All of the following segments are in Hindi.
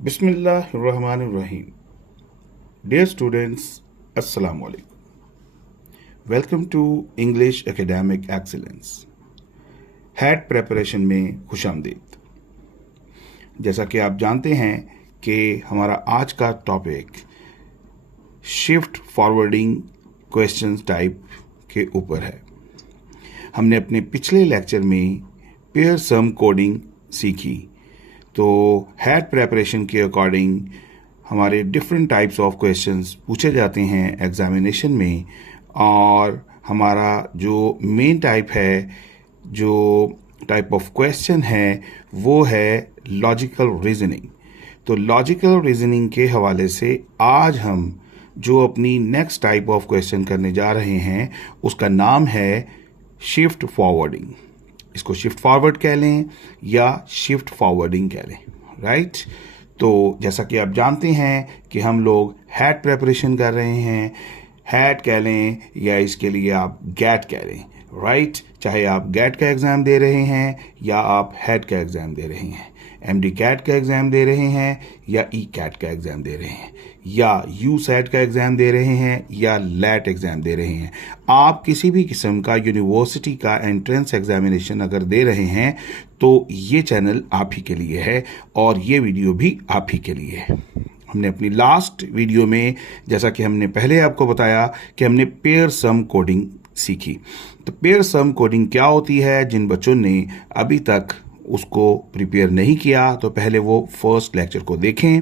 Bismillahirrahmanirrahim. Dear students, Assalamu alaikum. Welcome to English Academic Excellence. Hat preparation में खुशामदीद। जैसा कि आप जानते हैं कि हमारा आज का topic shift forwarding questions type के ऊपर है। हमने अपने पिछले लेक्चर में पेयर सम कोडिंग सीखी। तो हैट प्रेपरेशन के अकॉर्डिंग हमारे डिफरेंट टाइप्स ऑफ क्वेश्चंस पूछे जाते हैं एग्जामिनेशन में, और हमारा जो मेन टाइप है, जो टाइप ऑफ क्वेश्चन है, वो है लॉजिकल रीजनिंग। तो लॉजिकल रीजनिंग के हवाले से आज हम जो अपनी नेक्स्ट टाइप ऑफ क्वेश्चन करने जा रहे हैं उसका नाम है शिफ्ट फॉरवर्डिंग। इसको शिफ्ट फॉरवर्ड कह लें या शिफ्ट फॉरवर्डिंग कह लें, राइट। तो जैसा कि आप जानते हैं कि हम लोग हैट प्रेपरेशन कर रहे हैं, हैट कह लें या इसके लिए आप गैट कह लें, राइट। चाहे आप गैट का एग्ज़ाम दे रहे हैं या आप हैट का एग्ज़ाम दे रहे हैं, एमडी कैट का एग्ज़ाम दे रहे हैं या ई कैट का एग्ज़ाम दे रहे हैं, या यू सेट का एग्ज़ाम दे रहे हैं या लैट एग्ज़ाम दे रहे हैं। आप किसी भी किस्म का यूनिवर्सिटी का एंट्रेंस एग्जामिनेशन अगर दे रहे हैं तो ये चैनल आप ही के लिए है और ये वीडियो भी आप ही के लिए है। हमने अपनी लास्ट वीडियो में, जैसा कि हमने पहले आपको बताया, कि हमने पेयर सम कोडिंग सीखी। तो पेयर सम कोडिंग क्या होती है? जिन बच्चों ने अभी तक उसको प्रिपेयर नहीं किया तो पहले वो फर्स्ट लेक्चर को देखें।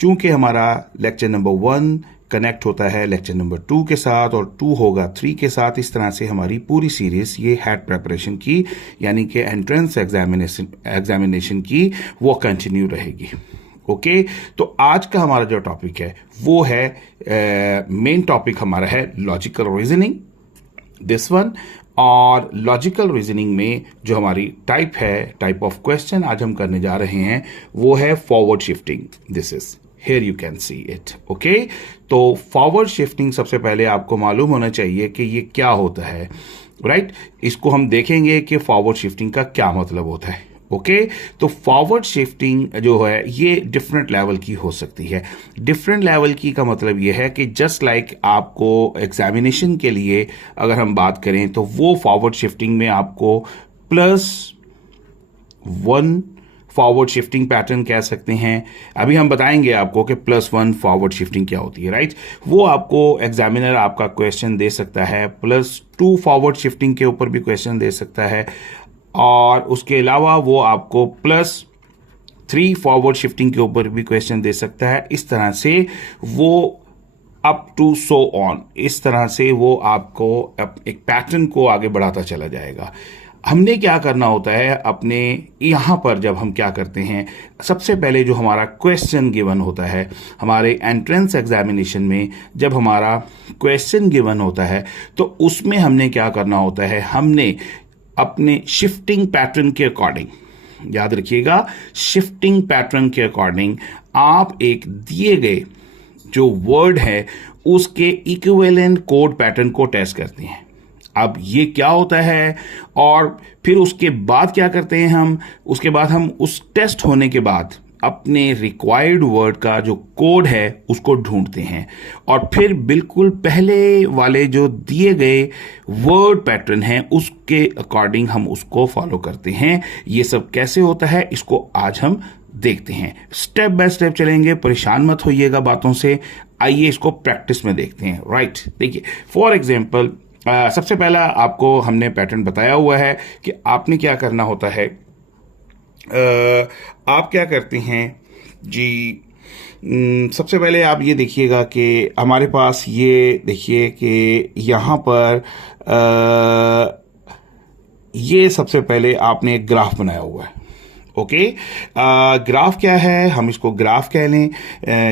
चूंकि हमारा लेक्चर नंबर 1 कनेक्ट होता है लेक्चर नंबर 2 के साथ और 2 होगा 3 के साथ, इस तरह से हमारी पूरी सीरीज ये हैट प्रेपरेशन की, यानी कि एंट्रेंस एग्जामिनेशन की, वो कंटिन्यू रहेगी। ओके, तो आज का हमारा जो टॉपिक है वो है, मेन टॉपिक हमारा है लॉजिकल रीजनिंग, दिस वन। और लॉजिकल रीजनिंग में जो हमारी टाइप है, टाइप ऑफ क्वेश्चन आज हम करने जा रहे हैं वो है forward shifting. This is here you can see it. Okay, तो फॉरवर्ड शिफ्टिंग सबसे पहले आपको मालूम होना चाहिए कि ये क्या होता है, राइट। इसको हम देखेंगे कि फॉरवर्ड शिफ्टिंग का क्या मतलब होता है। ओके, तो फॉरवर्ड शिफ्टिंग जो है ये डिफरेंट लेवल की हो सकती है। डिफरेंट लेवल की का मतलब ये है कि जस्ट लाइक आपको एग्जामिनेशन के लिए अगर हम बात करें तो वो फॉरवर्ड शिफ्टिंग में आपको +1 फॉरवर्ड शिफ्टिंग पैटर्न कह सकते हैं। अभी हम बताएंगे आपको कि +1 फॉरवर्ड शिफ्टिंग क्या होती है, राइट। वो आपको एग्जामिनर आपका क्वेश्चन दे सकता है, +2 फॉरवर्ड शिफ्टिंग के ऊपर भी क्वेश्चन दे सकता है, और उसके अलावा वो आपको +3 फॉरवर्ड शिफ्टिंग के ऊपर भी क्वेश्चन दे सकता है। इस तरह से वो अप टू सो ऑन, इस तरह से वो आपको एक पैटर्न को आगे बढ़ाता चला जाएगा। हमने क्या करना होता है अपने यहाँ पर, जब हम क्या करते हैं, सबसे पहले जो हमारा क्वेश्चन गिवन होता है हमारे एंट्रेंस एग्जामिनेशन में, जब हमारा क्वेश्चन गिवन होता है तो उसमें हमने क्या करना होता है, हमने अपने शिफ्टिंग पैटर्न के अकॉर्डिंग, याद रखिएगा, शिफ्टिंग पैटर्न के अकॉर्डिंग आप एक दिए गए जो वर्ड है उसके इक्विवेलेंट कोड पैटर्न को टेस्ट करते हैं। अब ये क्या होता है, और फिर उसके बाद क्या करते हैं हम, उसके बाद हम उस टेस्ट होने के बाद अपने रिक्वायर्ड वर्ड का जो कोड है उसको ढूंढते हैं, और फिर बिल्कुल पहले वाले जो दिए गए वर्ड पैटर्न है उसके अकॉर्डिंग हम उसको फॉलो करते हैं। ये सब कैसे होता है इसको आज हम देखते हैं, स्टेप बाय स्टेप चलेंगे, परेशान मत होइएगा बातों से। आइए इसको प्रैक्टिस में देखते हैं, राइट। देखिए, फॉर एग्जाम्पल, सबसे पहला आपको हमने पैटर्न बताया हुआ है कि आपने क्या करना होता है। आप क्या करते हैं जी, सबसे पहले आप ये देखिएगा कि हमारे पास ये देखिए कि यहाँ पर ये सबसे पहले आपने एक ग्राफ बनाया हुआ है। ओके, ग्राफ क्या है, हम इसको ग्राफ कह लें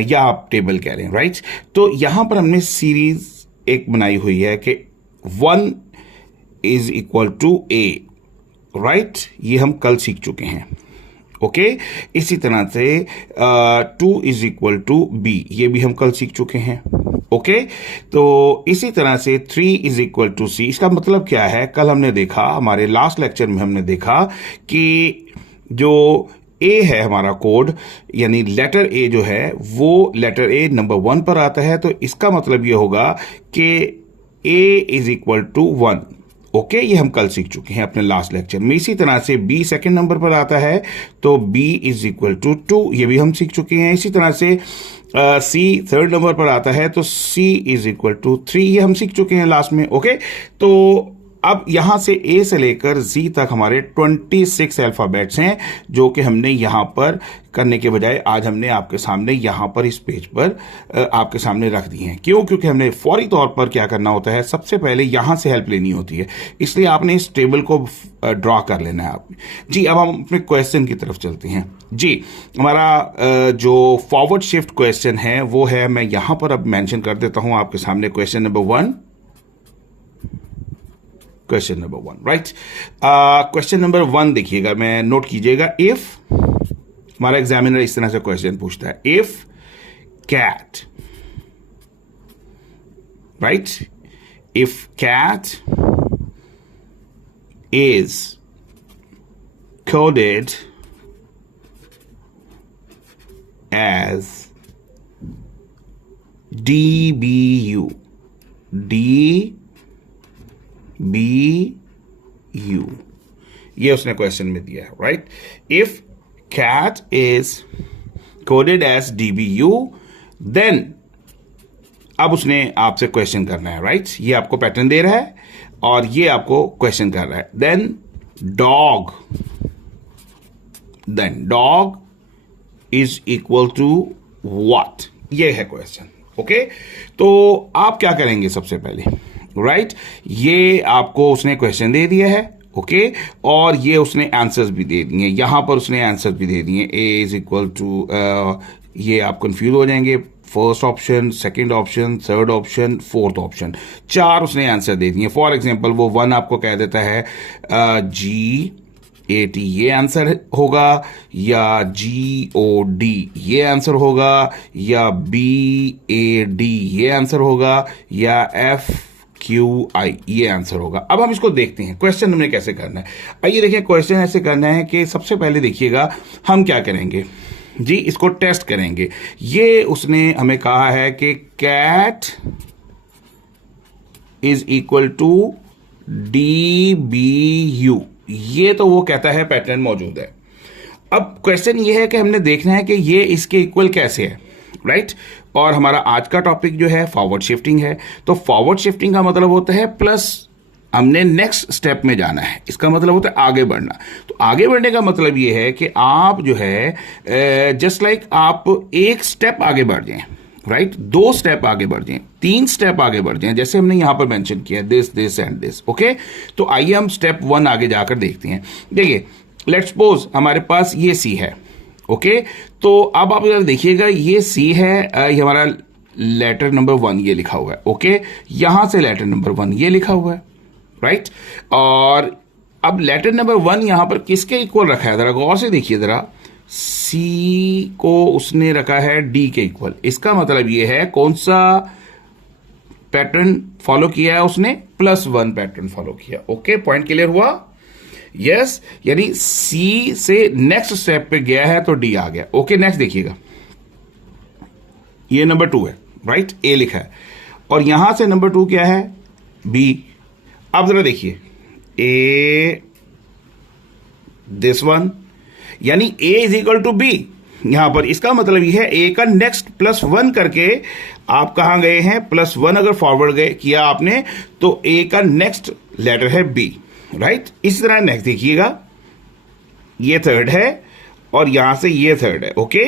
या आप टेबल कह लें, राइट। तो यहाँ पर हमने सीरीज एक बनाई हुई है कि 1 = A, राइट। ये हम कल सीख चुके हैं। ओके, इसी तरह से 2 = B, ये भी हम कल सीख चुके हैं। ओके, तो इसी तरह से 3 = C। इसका मतलब क्या है, कल हमने देखा, हमारे लास्ट लेक्चर में हमने देखा कि जो ए है हमारा कोड, यानी लेटर ए जो है वो लेटर ए नंबर 1 पर आता है, तो इसका मतलब ये होगा कि ए इज इक्वल टू 1। ओके, ये हम कल सीख चुके हैं अपने लास्ट लेक्चर में। इसी तरह से बी सेकंड नंबर पर आता है तो बी इज इक्वल टू 2, ये भी हम सीख चुके हैं। इसी तरह से सी थर्ड नंबर पर आता है तो सी इज इक्वल टू 3, ये हम सीख चुके हैं लास्ट में। ओके, तो अब यहां से ए से लेकर जी तक हमारे 26 अल्फाबेट्स हैं, जो कि हमने यहां पर करने के बजाय आज हमने आपके सामने यहां पर इस पेज पर आपके सामने रख दिए हैं। क्यों? क्योंकि हमने फौरी तौर पर क्या करना होता है, सबसे पहले यहां से हेल्प लेनी होती है, इसलिए आपने इस टेबल को ड्रॉ कर लेना है आपने। जी, अब हम अपने क्वेश्चन की तरफ चलते हैं। जी, हमारा जो फॉरवर्ड शिफ्ट क्वेश्चन है वो है, मैं यहां पर अब मेंशन कर देता हूं आपके सामने, question number 1। Question number 1, right. Question number 1 देखिएगा, मैं नोट कीजिएगा। इफ, हमारा एग्जामिनर इस तरह से क्वेश्चन पूछता है, if cat, right, if cat is coded as DBU, DBU, ये उसने क्वेश्चन में दिया है, right. If cat is coded as DBU, then अब उसने आपसे क्वेश्चन करना है, राइट। ये आपको पैटर्न दे रहा है और ये आपको क्वेश्चन कर रहा है। Then dog is equal to what, ये है क्वेश्चन। ओके, तो आप क्या करेंगे सबसे पहले, राइट, ये आपको उसने क्वेश्चन दे दिया है, ओके, और ये उसने आंसर्स भी दे दिए, यहां पर उसने आंसर्स भी दे दिए। ए इज इक्वल टू, ये आप कंफ्यूज हो जाएंगे, first option, second option, third option, fourth option, 4 उसने आंसर दे दिए। फॉर एग्जांपल वो 1 आपको कह देता है GAT, ये आंसर होगा, या GOD ये आंसर होगा, या BAD ये आंसर होगा, या FQI ये आंसर होगा। अब हम इसको देखते हैं क्वेश्चन हमने कैसे करना है। आइए देखिए, क्वेश्चन ऐसे करना है कि सबसे पहले देखिएगा हम क्या करेंगे जी, इसको टेस्ट करेंगे। ये उसने हमें कहा है कि cat is equal to DBU, ये तो वो कहता है पैटर्न मौजूद है। अब क्वेश्चन ये है कि हमने देखना है कि ये इसके इक्वल कैसे है, राइट। और हमारा आज का टॉपिक जो है फॉरवर्ड शिफ्टिंग है, तो फॉरवर्ड शिफ्टिंग का मतलब होता है प्लस हमने नेक्स्ट स्टेप में जाना है, इसका मतलब होता है आगे बढ़ना। तो आगे बढ़ने का मतलब ये है कि आप जो है जस्ट लाइक आप एक स्टेप आगे बढ़ जाएं, राइट, 2 स्टेप आगे बढ़ जाएं, 3 स्टेप आगे बढ़ जाएं, जैसे हमने यहां पर मेंशन किया this this and this. Okay, तो आइए हम स्टेप 1 आगे जाकर देखते हैं। देखिए, लेट्स सपोज हमारे पास ये सी है, ओके, तो अब आप जरा देखिएगा, ये सी है, ये हमारा लेटर नंबर 1 ये लिखा हुआ है, ओके, यहां से लेटर नंबर 1 ये लिखा हुआ है, राइट। और अब लेटर नंबर 1 यहां पर किसके इक्वल रखा है, जरा गौर से देखिए, जरा सी को उसने रखा है डी के इक्वल। इसका मतलब ये है कौन सा पैटर्न फॉलो किया है उसने, +1 पैटर्न फॉलो किया। ओके, पॉइंट क्लियर हुआ? यस, यानी सी से नेक्स्ट स्टेप पे गया है तो डी आ गया। ओके, नेक्स्ट देखिएगा, ये नंबर 2 है, राइट, ए लिखा है, और यहां से नंबर 2 क्या है, बी। अब जरा देखिए, ए दिस वन, यानी ए इज इक्वल टू बी यहां पर। इसका मतलब यह है ए का नेक्स्ट +1 करके आप कहां गए हैं, +1 अगर फॉरवर्ड गए किया आपने तो ए का नेक्स्ट लेटर है बी, राइट। इस तरह नेक्स्ट देखिएगा, ये थर्ड है और यहां से ये थर्ड है, ओके,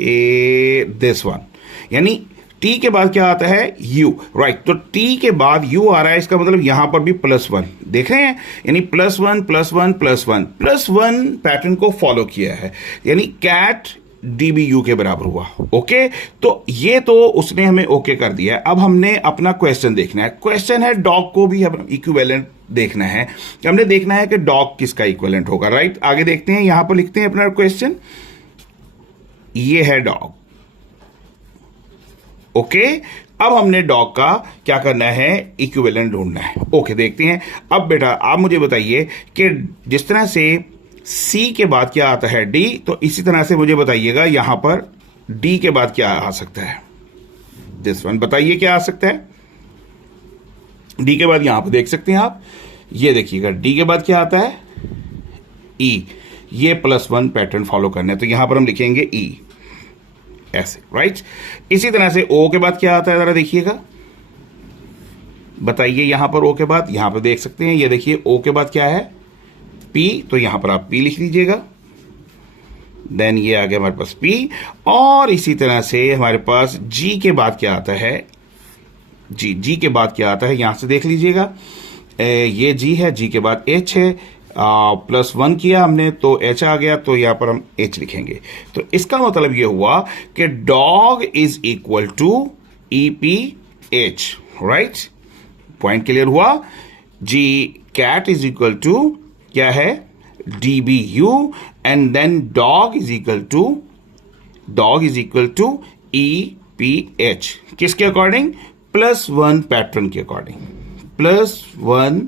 ए दिस वन, यानी टी के बाद क्या आता है, यू, राइट। तो टी के बाद यू आ रहा है, इसका मतलब यहां पर भी +1 देख रहे हैं, यानी +1 +1 +1 +1 पैटर्न को फॉलो किया है, यानी कैट DBU के बराबर हुआ। ओके, तो ये तो उसने हमें ओके कर दिया है। अब हमने अपना क्वेश्चन देखना है। क्वेश्चन है डॉग को भी हम इक्विवेलेंट देखना है, हमने देखना है कि डॉग किसका इक्विवेलेंट होगा, राइट। आगे देखते हैं, यहां पर लिखते हैं अपना क्वेश्चन, ये है डॉग। ओके, अब हमने डॉग का क्या करना है, इक्विवेलेंट ढूंढना है। ओके, देखते हैं। अब बेटा आप मुझे बताइए कि जिस तरह से सी के बाद क्या आता है? डी। तो इसी तरह से मुझे बताइएगा यहां पर डी के बाद क्या आ सकता है? दिस वन, बताइए क्या आ सकता है डी के बाद? यहां पर देख सकते हैं आप, ये देखिएगा डी के बाद क्या आता है? ई। ये +1 पैटर्न फॉलो करना है, तो यहां पर हम लिखेंगे ई, ऐसे, राइट। इसी तरह से ओ के बाद क्या आता है, जरा देखिएगा, बताइए यहां पर ओ के बाद। यहां पर देख सकते हैं, ये देखिए ओ के बाद क्या है? पी। तो यहां पर आप पी लिख लीजिएगा। देन ये आ गया हमारे पास पी। और इसी तरह से हमारे पास जी के बाद क्या आता है? जी के बाद क्या आता है? यहां से देख लीजिएगा, ये जी है, जी के बाद एच है, +1 किया हमने तो एच आ गया, तो यहां पर हम एच लिखेंगे। तो इसका मतलब ये हुआ कि dog is equal to EPH, right. Point clear हुआ जी। कैट इज इक्वल टू क्या है? DBU। And then dog is equal to EPH। किसके अकॉर्डिंग? +1 पैटर्न के अकॉर्डिंग। +1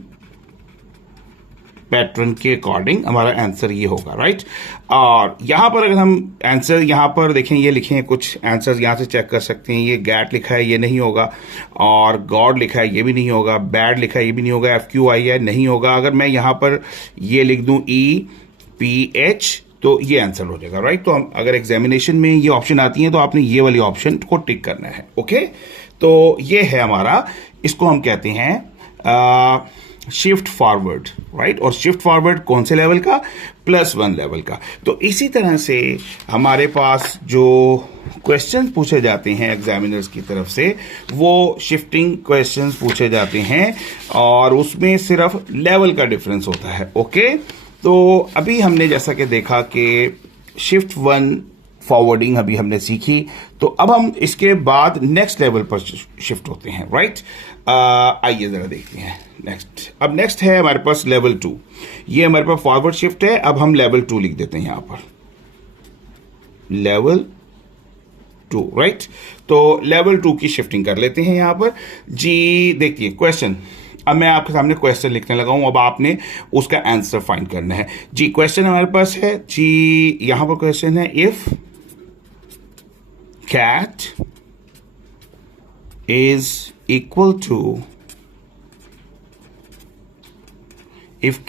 पैटर्न के अकॉर्डिंग हमारा आंसर ये होगा, राइट। और यहां पर अगर हम आंसर यहां पर देखें, ये लिखे हैं कुछ आंसर, यहां से चेक कर सकते हैं। ये गैट लिखा है, ये नहीं होगा। और गॉड लिखा है, ये भी नहीं होगा। बैड लिखा है, ये भी नहीं होगा। FQI है, नहीं होगा। अगर मैं यहां पर ये लिख दूं EPH, तो ये आंसर हो जाएगा, राइट। तो हम अगर एग्जामिनेशन में ये ऑप्शन आती है तो आपने ये वाली ऑप्शन को टिक करना है, ओके। तो ये है हमारा, इसको हम कहते हैं शिफ्ट फॉरवर्ड, राइट। और शिफ्ट फॉरवर्ड कौन से लेवल का? +1 लेवल का। तो इसी तरह से हमारे पास जो क्वेश्चंस पूछे जाते हैं एग्जामिनर्स की तरफ से, वो शिफ्टिंग क्वेश्चंस पूछे जाते हैं, और उसमें सिर्फ लेवल का डिफरेंस होता है, ओके। तो अभी हमने जैसा कि देखा कि शिफ्ट 1 फॉरवर्डिंग अभी हमने सीखी, तो अब हम इसके बाद नेक्स्ट लेवल पर शिफ्ट होते हैं, राइट। आइए जरा देखते हैं नेक्स्ट। अब नेक्स्ट है हमारे पास लेवल 2। ये हमारे पास फॉरवर्ड शिफ्ट है। अब हम लेवल 2 लिख देते हैं यहां पर, लेवल 2, राइट। तो लेवल 2 की शिफ्टिंग कर लेते हैं यहां पर जी। देखिए क्वेश्चन, अब मैं आपके सामने क्वेश्चन लिखने लगा हूं, अब आपने उसका आंसर फाइंड करना है जी। क्वेश्चन हमारे पास है जी, यहां पर क्वेश्चन है, if cat is equal to, if